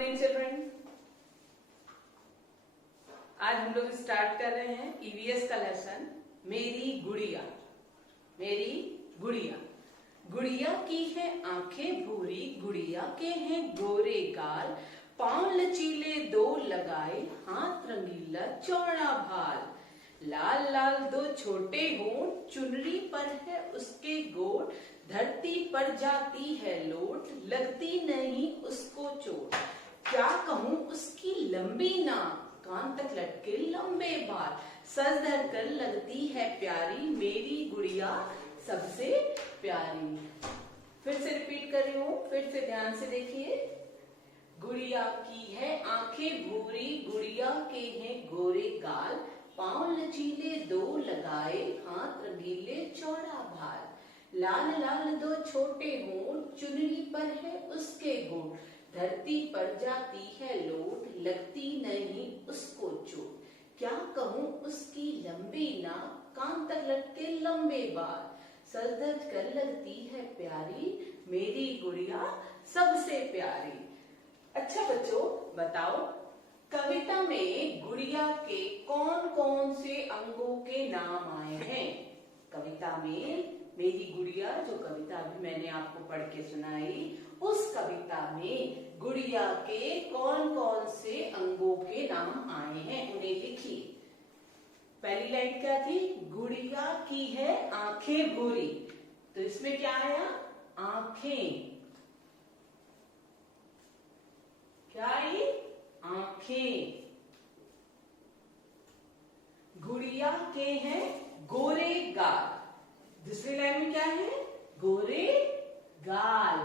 Morning children. आज हम लोग स्टार्ट कर रहे हैं ईवीएस का लेसन। मेरी गुड़िया, मेरी गुड़िया। गुड़िया की है आंखें भूरी, गुड़िया के हैं गोरे गाल, पांव लचीले दो लगाए, हाथ रंगीला चौड़ा भाल, लाल लाल दो छोटे होंठ, चुनरी पर है उसके गोट, धरती पर जाती है लोट, लगती नहीं उसको चोट। क्या कहूँ उसकी लंबी नाक, कान तक लटके लंबे बाल, सज धर कर लगती है प्यारी, मेरी गुड़िया सबसे प्यारी। फिर से रिपीट कर रही हूँ, फिर से ध्यान से देखिए। गुड़िया की है आंखें भूरी, गुड़िया के हैं गोरे गाल, पांव लचीले दो लगाए, हाथ रंगीले चौड़ा भाल, लाल लाल दो छोटे होंठ, चुनरी पर है उसके गोट, धरती पर जाती है लोट, लगती नहीं उसको चोट। क्या कहूँ उसकी लंबी नाक, कान तक लटके लंबे बाल, सज धज कर लगती है प्यारी, मेरी गुड़िया सबसे प्यारी। अच्छा बच्चों, बताओ कविता में गुड़िया के कौन कौन से अंगों के नाम आए हैं? कविता में मेरी गुड़िया, जो कविता अभी मैंने आपको पढ़ के सुनाई, उस कविता में गुड़िया के कौन कौन से अंगों के नाम आए हैं, उन्हें लिखिए। पहली लाइन क्या थी? गुड़िया की है आंखें भूरी, तो इसमें क्या आया? आंखें। क्या आई? आंखें। गुड़िया के हैं गोरे गाल, दूसरी लाइन में क्या है? गोरे गाल।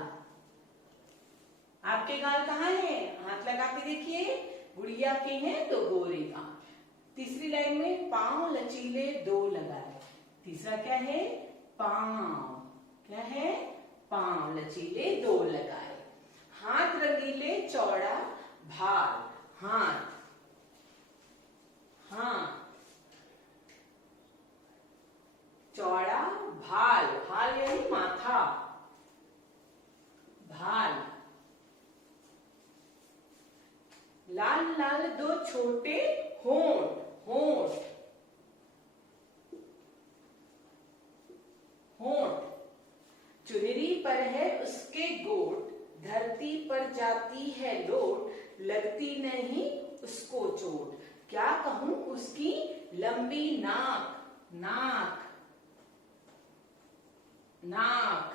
आपके गाल कहाँ है? हाथ लगा के देखिए। गुड़िया के हैं तो गोरे गाल। तीसरी लाइन में पांव लचीले दो लगाए, तीसरा क्या है? पांव। क्या है? पांव लचीले दो लगाए, हाथ रंगीले चौड़ा भाल, हाथ, हाथ चौड़ा भाल, भाल यानी माथा, भाल, लाल लाल दो छोटे होंठ, होंठ, होंठ, चुनरी पर है उसके गोट, धरती पर जाती है लोट, लगती नहीं उसको चोट। क्या कहूं उसकी लंबी नाक, नाक, नाक।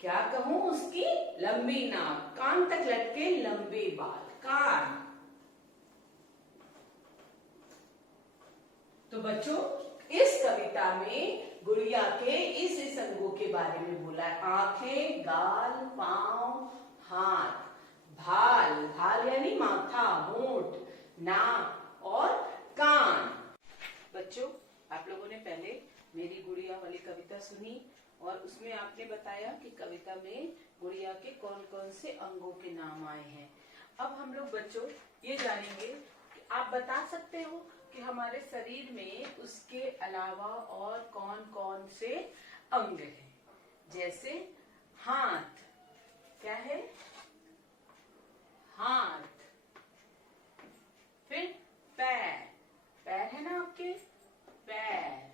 क्या कहूं उसकी लंबी नाक, कान तक लटके लंबे बाल, कान। तो बच्चों, इस कविता में गुड़िया के इस अंगों के बारे में बोला है। आंखें, गाल, पांव, हाथ, भाल, भाल यानी माथा, होंठ, नाक और कान। बच्चों, आप लोगों ने पहले मेरी गुड़िया वाली कविता सुनी और उसमें आपने बताया कि कविता में गुड़िया के कौन कौन से अंगों के नाम आए हैं। अब हम लोग बच्चों ये जानेंगे कि आप बता सकते हो कि हमारे शरीर में उसके अलावा और कौन कौन से अंग हैं। जैसे हाथ, क्या है? हाथ। फिर पैर, पैर है ना आपके? पैर।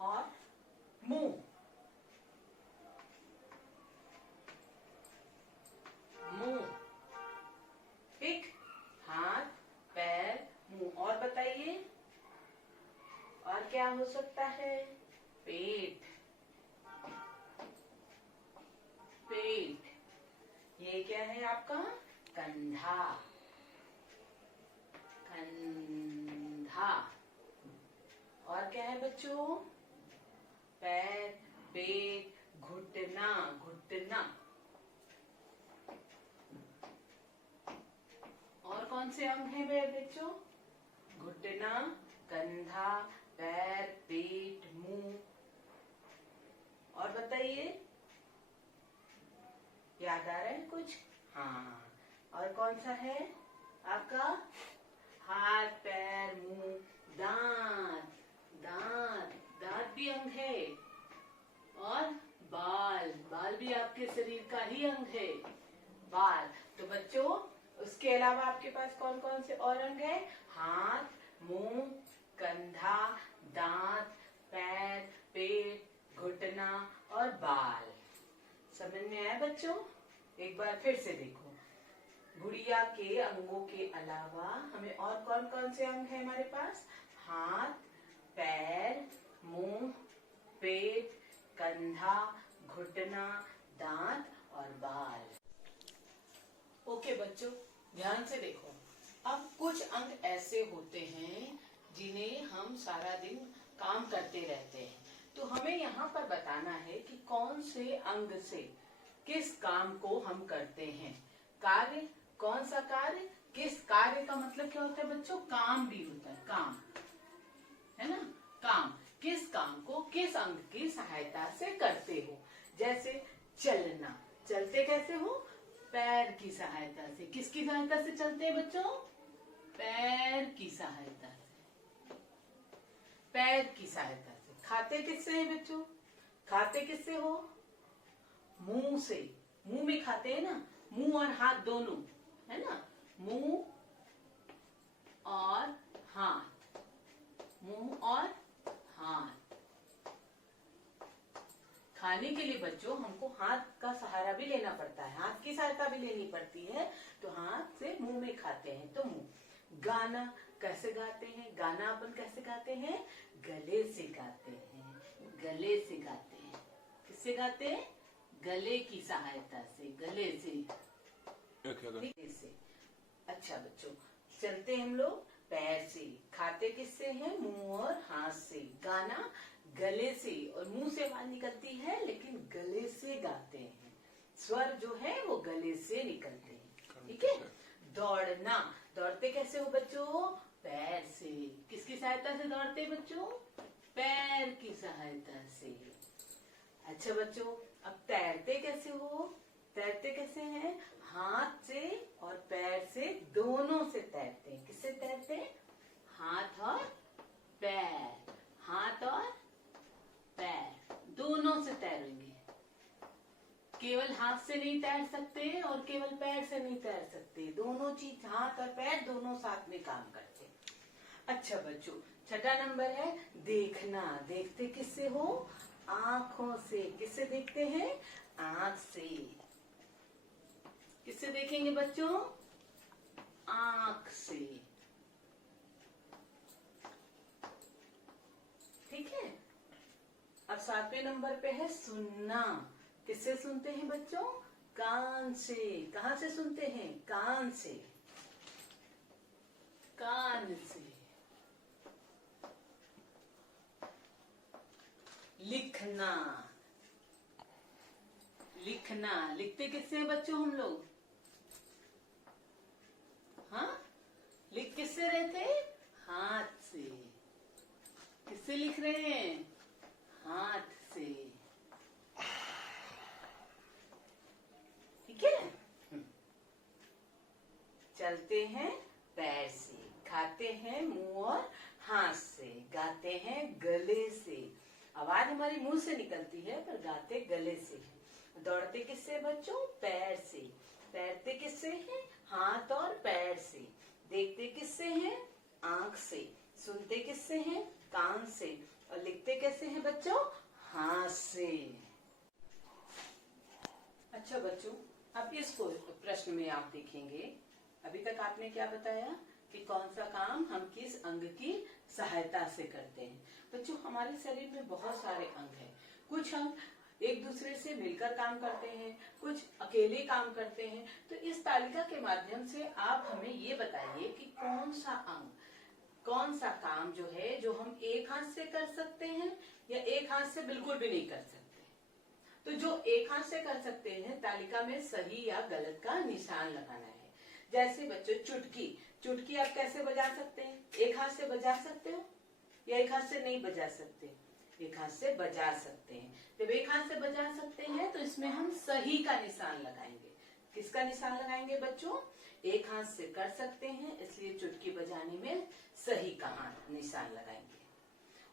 और मुंह, मुंह। ठीक, हाथ, पैर, मुंह। और बताइए, और क्या हो सकता है? पेट, पेट। ये क्या है आपका? कंधा, कंधा। और क्या है बच्चों? पैर, पेट, घुटना, घुटना। और कौन से अंग हैं बच्चों? घुटना, कंधा, पैर, पेट, मुंह। और बताइए, याद आ रहा है कुछ? हाँ। और कौन सा है आपका? हाथ, पैर, मुंह, दांत, दांत, दांत भी अंग है। और बाल, बाल भी आपके शरीर का ही अंग है, बाल। तो बच्चों उसके अलावा आपके पास कौन कौन से और अंग है? हाथ, मुंह, कंधा, दांत, पैर, पेट, घुटना और बाल। समझ में आया बच्चों? एक बार फिर से देखो, गुड़िया के अंगों के अलावा हमें और कौन कौन से अंग है हमारे पास? हाथ, पैर, मुंह, पेट, कंधा, घुटना, दांत और बाल। ओके बच्चों, ध्यान से देखो। अब कुछ अंग ऐसे होते हैं जिन्हें हम सारा दिन काम करते रहते हैं, तो हमें यहाँ पर बताना है कि कौन से अंग से किस काम को हम करते हैं। कार्य, कौन सा कार्य, किस कार्य का मतलब क्या होता है बच्चों? काम भी होता है, काम, है ना? काम, किस काम को किस अंग की सहायता से करते हो। जैसे चलना, चलते कैसे हो? पैर की सहायता से। किसकी सहायता से चलते हैं बच्चों? पैर की सहायता से, पैर की सहायता से। खाते किससे हैं बच्चों? खाते किससे हो? मुंह से। मुंह में खाते हैं ना, मुंह और हाथ दोनों, है ना? मुंह और हाथ, मुंह और हाथ। खाने के लिए बच्चों हमको हाथ का सहारा भी लेना पड़ता है, हाथ की सहायता भी लेनी पड़ती है, तो हाथ से मुंह में खाते हैं, तो मुंह। गाना कैसे गाते हैं? गाना अपन कैसे गाते हैं? गले से गाते हैं, गले से गाते हैं। किससे गाते हैं? गले की सहायता से, गले से। से। अच्छा बच्चों, चलते हम लोग पैर से, खाते किससे हैं? मुंह और हाथ से। गाना गले से, और मुंह से आवाज निकलती है लेकिन गले से गाते हैं, स्वर जो है वो गले से निकलते हैं, ठीक है? दौड़ना, दौड़ते कैसे हो बच्चों? पैर से। किसकी सहायता से दौड़ते हैं बच्चों? पैर की सहायता से। अच्छा बच्चों, अब तैरते कैसे हो? तैरते कैसे हैं? हाथ से और पैर से, दोनों से तैरते हैं। किससे तैरते हैं? हाथ और पैर, हाथ और पैर दोनों से तैरेंगे। केवल हाथ से नहीं तैर सकते और केवल पैर से नहीं तैर सकते, दोनों चीज, हाथ और पैर दोनों साथ में काम करते हैं। अच्छा बच्चों, छठा नंबर है देखना। देखते किससे हो? आंखों से। किससे देखते हैं? आंख से। किससे देखेंगे बच्चों? आंख से, ठीक है? अब सातवें नंबर पे है सुनना। किससे सुनते हैं बच्चों? कान से। कहाँ से सुनते हैं? कान से, कान से। लिखना, लिखना, लिखते किससे हैं बच्चों हम लोग? हाँ, लिख किससे रहे थे? हाथ से। किससे लिख रहे हैं? हाथ से, ठीक है? चलते हैं पैर से, खाते हैं मुंह और हाथ से, गाते हैं गले से। आवाज हमारी मुंह से निकलती है पर गाते गले से। दौड़ते किससे बच्चों? पैर से। तैरते किससे हैं? हाथ और पैर से। देखते किससे हैं? आंख से। सुनते किससे हैं? कान से। और लिखते कैसे हैं बच्चों? हाथ से। अच्छा बच्चों, अब इस प्रश्न में आप देखेंगे, अभी तक आपने क्या बताया कि कौन सा काम हम किस अंग की सहायता से करते हैं। बच्चों, हमारे शरीर में बहुत सारे अंग हैं। कुछ अंग एक दूसरे से मिलकर काम करते हैं, कुछ अकेले काम करते हैं। तो इस तालिका के माध्यम से आप हमें ये बताइए कि कौन सा अंग, कौन सा काम जो है जो हम एक हाथ से कर सकते हैं या एक हाथ से बिल्कुल भी नहीं कर सकते। तो जो एक हाथ से कर सकते हैं, तालिका में सही या गलत का निशान लगाना है। जैसे बच्चों चुटकी, चुटकी आप कैसे बजा सकते हैं? एक हाथ से बजा सकते हो या एक हाथ से नहीं बजा सकते? एक हाथ से बजा सकते हैं। जब एक हाथ से बजा सकते हैं तो इसमें हम सही का निशान लगाएंगे। किसका निशान लगाएंगे बच्चों? एक हाथ से कर सकते हैं, इसलिए चुटकी बजाने में सही का निशान लगाएंगे।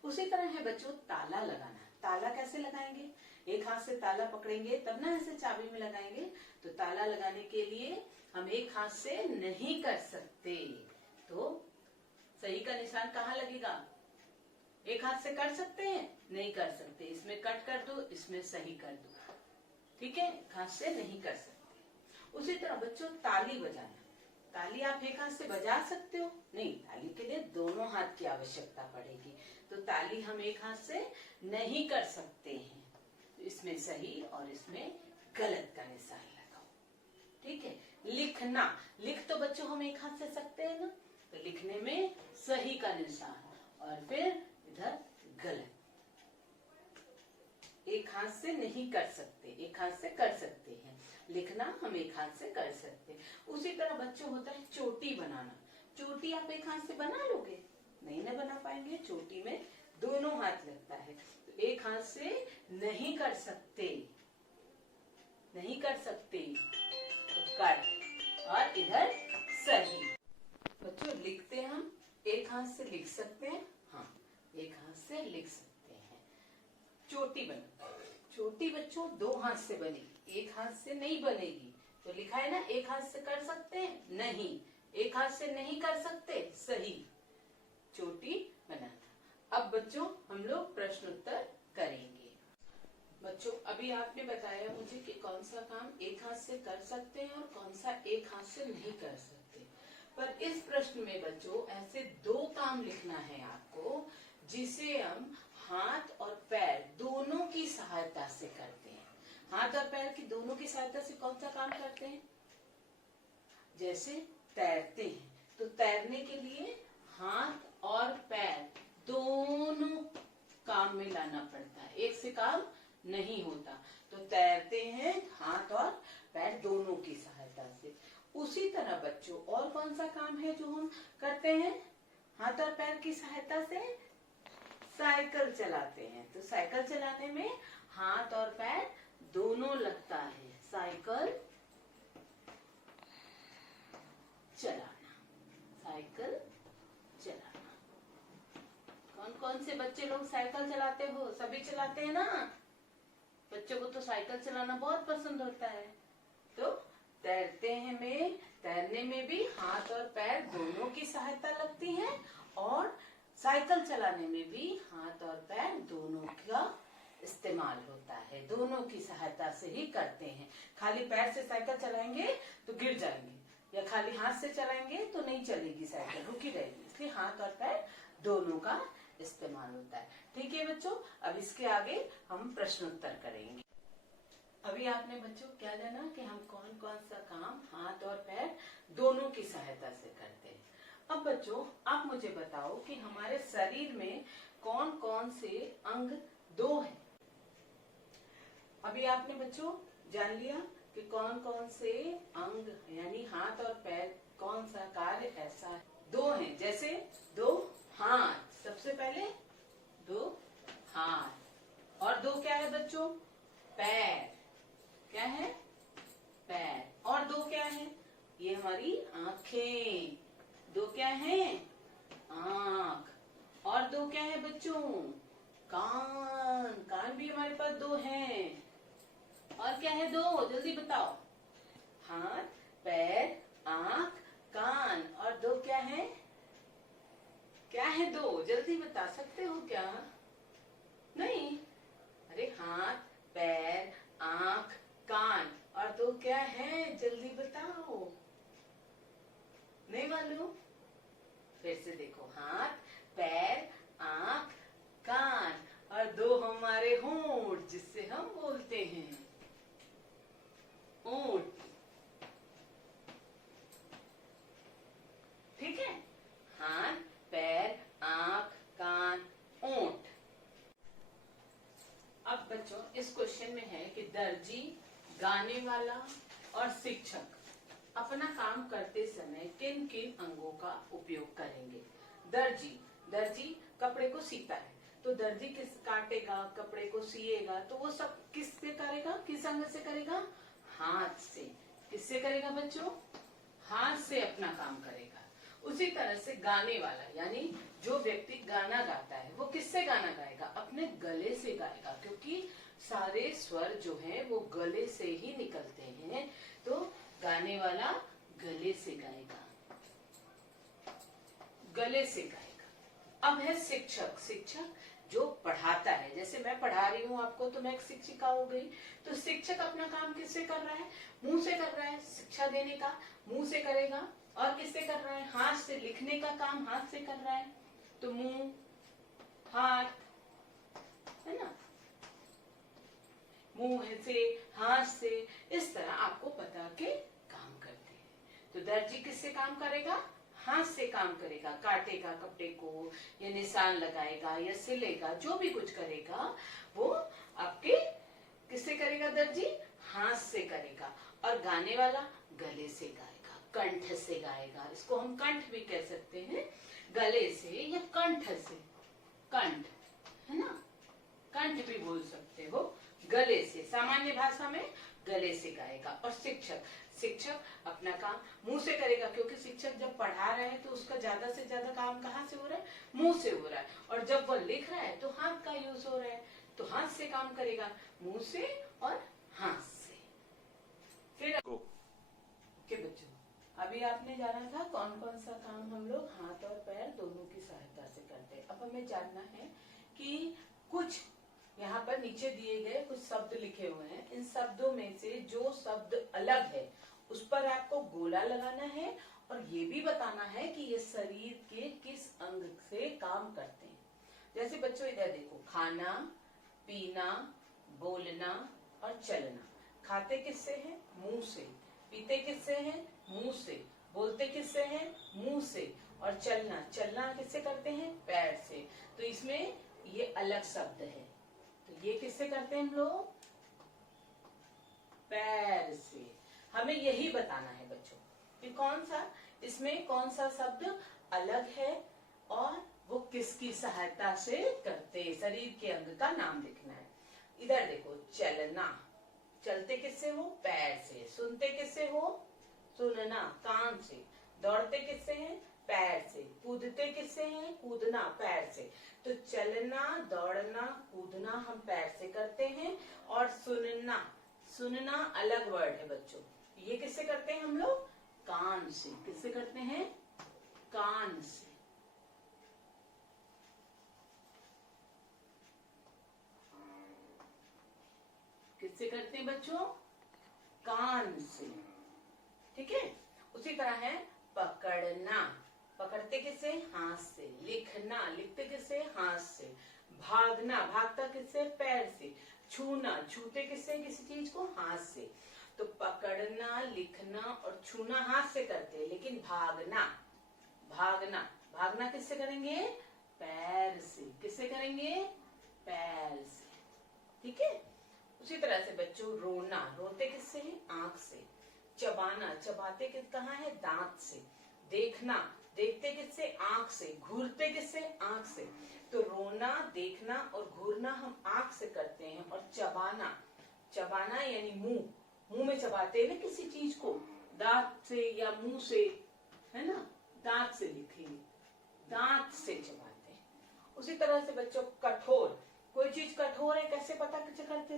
उसी तरह है बच्चों ताला लगाना। ताला कैसे लगाएंगे? एक हाथ से ताला पकड़ेंगे तब ना ऐसे चाबी में लगाएंगे। तो ताला लगाने के लिए हम एक हाथ से नहीं कर सकते। तो सही का निशान कहाँ लगेगा? एक हाथ से कर सकते हैं? नहीं कर सकते। इसमें कट कर दो, इसमें सही कर दो। ठीक है, एक हाथ से नहीं कर सकते। उसी तरह बच्चों ताली बजाना, ताली आप एक हाथ से बजा सकते हो? नहीं, ताली के लिए दोनों हाथ की आवश्यकता पड़ेगी। तो ताली हम एक हाथ से नहीं कर सकते हैं। तो इसमें सही और इसमें गलत का निशान लगाओ। ठीक है। लिखना, लिख तो बच्चों हम एक हाथ से सकते हैं ना, तो लिखने में सही का निशान और फिर इधर गलत। एक हाथ से नहीं कर सकते, एक हाथ से कर सकते हैं। लिखना हम एक हाथ से कर सकते हैं। उसी तरह बच्चों होता है चोटी बनाना। चोटी आप एक हाथ से बना लोगे? नहीं ना बना पाएंगे। चोटी में दोनों हाथ लगता है। तो एक हाथ से नहीं कर सकते, नहीं कर सकते तो कट और इधर सही। बच्चों लिखते हम एक हाथ से लिख सकते हैं, हाँ एक हाथ से लिख सकते हैं। चोटी बना, चोटी बच्चों दो हाथ से बनेगी, एक हाथ से नहीं बनेगी। तो लिखा है ना एक हाथ से कर सकते हैं? नहीं, एक हाथ से नहीं कर सकते, सही। चोटी बनाना। अब बच्चों हम लोग प्रश्न उत्तर करेंगे। बच्चों अभी आपने बताया मुझे कि कौन सा काम एक हाथ से कर सकते हैं और कौन सा एक हाथ से नहीं कर सकते। पर इस प्रश्न में बच्चों ऐसे दो काम लिखना है आपको जिसे हम हाथ और पैर दोनों की सहायता से करते हैं। हाथ और पैर की दोनों की सहायता से कौन सा काम करते हैं? जैसे तैरते हैं, तो तैरने के लिए हाथ और पैर दोनों काम में लाना पड़ता है, एक से काम नहीं होता। तो तैरते हैं हाथ और पैर दोनों की सहायता से। उसी तरह बच्चों और कौन सा काम है जो हम करते हैं हाथ और पैर की सहायता से? साइकिल चलाते हैं। तो साइकिल चलाने में हाथ और पैर दोनों लगता है। साइकिल चलाना, साइकिल चलाना। कौन कौन से बच्चे लोग साइकिल चलाते हो? सभी चलाते हैं ना? बच्चों को तो साइकिल चलाना बहुत पसंद होता है। तो तैरते हैं में, तैरने में भी हाथ और पैर दोनों की सहायता लगती है और साइकिल चलाने में भी हाथ और पैर दोनों का इस्तेमाल होता है। दोनों की सहायता से ही करते हैं। खाली पैर से साइकिल चलाएंगे तो गिर जाएंगे, या खाली हाथ से चलाएंगे तो नहीं चलेगी साइकिल, रुकी रहेगी। इसलिए हाथ और पैर दोनों का इस्तेमाल होता है। ठीक है बच्चों, अब इसके आगे हम प्रश्न उत्तर करेंगे। अभी आपने बच्चों क्या जाना कि हम कौन कौन सा काम हाथ और पैर दोनों की सहायता से करते हैं। अब बच्चों आप मुझे बताओ कि हमारे शरीर में कौन कौन से अंग दो हैं। अभी आपने बच्चों जान लिया कि कौन कौन से अंग यानी हाथ और पैर कौन सा कार्य ऐसा है दो हैं। जैसे दो हाथ, सबसे पहले दो हाथ, और दो क्या है बच्चों? पैर। क्या है? पैर। और दो क्या है? ये हमारी आंखें। दो क्या है? आंख। और दो क्या है बच्चों? कान। कान भी हमारे पास दो हैं। और क्या है दो? जल्दी बताओ। हाथ, पैर, आंख, कान, और दो क्या है? क्या है दो? जल्दी बता सकते हो क्या? नहीं? अरे हाथ, पैर, आंख, कान, और दो क्या है? जल्दी बताओ। नहीं मालूम? फिर से देखो, हाथ, पैर, आंख, कान, और दो हमारे होंठ जिससे हम बोलते हैं। होंठ। ठीक है? हाथ, पैर, आंख, कान, होंठ। अब बच्चों इस क्वेश्चन में है कि दर्जी, गाने वाला और शिक्षक अपना काम करते समय किन किन अंगों का उपयोग करेंगे। दर्जी, दर्जी कपड़े को सीता है, तो दर्जी किस काटेगा, कपड़े को सिएगा, तो वो सब किससे करेगा? किस अंग से करेगा? हाथ से। किससे करेगा बच्चों? हाथ से अपना काम करेगा। उसी तरह से गाने वाला यानी जो व्यक्ति गाना गाता है वो किससे गाना गाएगा? अपने गले से गाएगा, क्योंकि सारे स्वर जो हैं वो गले से ही निकलते हैं। तो गाने वाला गले से गाएगा, गले से गाएगा। अब है शिक्षक। शिक्षक जो पढ़ाता है, जैसे मैं पढ़ा रही हूँ आपको तो मैं एक शिक्षिका हो गई। तो शिक्षक अपना काम किससे कर रहा है? मुंह से कर रहा है। शिक्षा देने का मुंह से करेगा। और किससे कर रहा है? हाथ से। लिखने का काम हाथ से कर रहा है, तो मुंह, हाथ, है ना, मुंह से, हाथ से, इस तरह आपको बता के काम करते हैं। तो दर्जी किससे काम करेगा? हाथ से काम करेगा, काटेगा कपड़े को, या निशान लगाएगा, या सिलेगा, जो भी कुछ करेगा वो आपके किससे करेगा? दर्जी हाथ से करेगा। और गाने वाला गले से गाएगा, कंठ से गाएगा। इसको हम कंठ भी कह सकते हैं, गले से या कंठ से। कंठ, है ना, कंठ भी बोल सकते हो। गले से, सामान्य भाषा में गले से गाएगा। और शिक्षक, शिक्षक अपना काम मुंह से करेगा, क्योंकि शिक्षक जब पढ़ा रहे हैं तो उसका ज्यादा से ज्यादा काम कहाँ से हो रहा है? मुंह से हो रहा है। और जब वो लिख रहा है तो हाथ का यूज हो रहा है, तो हाथ से काम करेगा, मुंह से और हाथ से। फिर के बच्चों, अभी आपने जाना था कौन कौन सा काम हम लोग हाथ और पैर दोनों की सहायता से करते हैं। अब हमें जानना है कि कुछ यहाँ पर नीचे दिए गए कुछ शब्द लिखे हुए हैं, इन शब्दों में से जो शब्द अलग है उस पर आपको गोला लगाना है और ये भी बताना है कि ये शरीर के किस अंग से काम करते हैं। जैसे बच्चों इधर देखो, खाना, पीना, बोलना और चलना। खाते किससे हैं? मुंह से। पीते किससे हैं? मुंह से। बोलते किससे हैं? मुंह से। और चलना, चलना किससे करते हैं? पैर से। तो इसमें ये अलग शब्द है, तो ये किससे करते हैं हम लोग? पैर से। हमें यही बताना है बच्चों कि कौन सा, इसमें कौन सा शब्द अलग है और वो किसकी सहायता से करते हैं। शरीर के अंग का नाम लिखना है। इधर देखो, चलना, चलते किससे हो? पैर से। सुनते किससे हो? सुनना, कान से। दौड़ते किससे हैं? पैर से। कूदते किससे हैं? कूदना, पैर से। तो चलना, दौड़ना, कूदना हम पैर से करते हैं। और सुनना, सुनना अलग वर्ड है बच्चों, ये किससे करते हैं हम लोग? कान से। किससे करते हैं? कान से। किससे करते हैं बच्चों? कान से। ठीक है। उसी तरह है पकड़ना, पकड़ते किससे? हाथ से। लिखना, लिखते किससे? हाथ से। भागना, भागता किससे? पैर से। छूना, छूते किससे? किसी चीज को? हाथ से। तो पकड़ना, लिखना और छूना हाथ से करते हैं, लेकिन भागना, भागना, भागना किससे करेंगे? पैर से। किससे करेंगे? पैर से। ठीक है। उसी तरह से बच्चों, रोना, रोते किससे है? आंख से। चबाना, चबाते कहाँ है? दांत से। देखना, देखते किससे? आंख से। घूरते किससे? आंख से। तो रोना, देखना और घूरना हम आंख से करते हैं। और चबाना, चबाना यानी मुंह, मुंह में चबाते हैं ना किसी चीज को, दांत से या मुंह से, है ना, दांत से लिखेंगे, दांत से चबाते हैं। उसी तरह से बच्चों, कठोर, कोई चीज कठोर है कैसे पता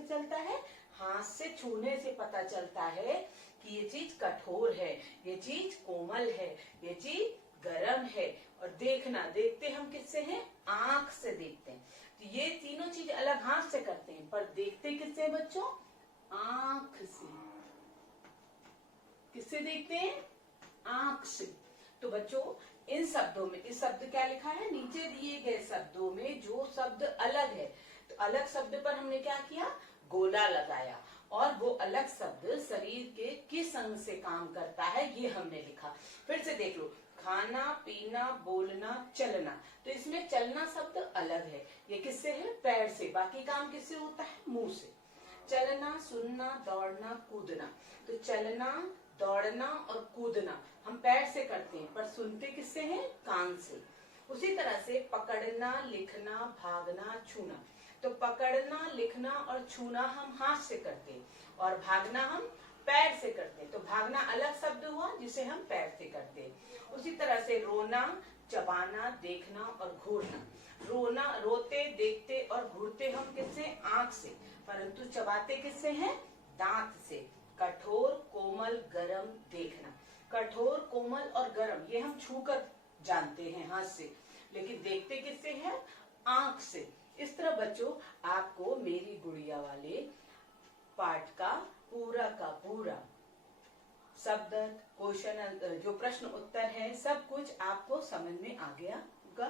चलता है? हाथ से छूने से पता चलता है कि ये चीज कठोर है, ये चीज कोमल है, ये चीज गरम है। और देखना, देखते हम किससे हैं? आंख से देखते हैं। तो ये तीनों चीज अलग हाथ से करते हैं, पर देखते किससे बच्चों? आंख से। किससे देखते हैं? आंख से। तो बच्चों इन शब्दों में, इस शब्द क्या लिखा है? नीचे दिए गए शब्दों में जो शब्द अलग है, तो अलग शब्द पर हमने क्या किया? गोला लगाया। और वो अलग शब्द शरीर के किस अंग से काम करता है ये हमने लिखा। फिर से देख लो, खाना, पीना, बोलना, चलना। तो इसमें चलना शब्द अलग है, ये किससे है? पैर से। बाकी काम किससे होता है? मुंह से। चलना, सुनना, दौड़ना, कूदना। तो चलना, दौड़ना और कूदना हम पैर से करते हैं, पर सुनते किससे हैं? कान से। उसी तरह से पकड़ना, लिखना, भागना, छूना। तो पकड़ना, लिखना और छूना हम हाथ से करते हैं, और भागना हम पैर से करते हैं। तो भागना अलग शब्द हुआ, जिसे हम पैर से करते हैं। उसी तरह से रोना, चबाना, देखना और घूरना। रोना, रोते, देखते और घूरते हम किससे? आंख से, परंतु चबाते किससे हैं? दांत से। कठोर, कोमल, गरम, देखना। कठोर, कोमल और गरम ये हम छूकर जानते हैं हाथ से, लेकिन देखते किससे हैं? आंख से। इस तरह बच्चों आपको मेरी गुड़िया वाले पाठ का पूरा शब्द, क्वेश्चन, जो प्रश्न उत्तर है, सब कुछ आपको समझ में आ गया होगा।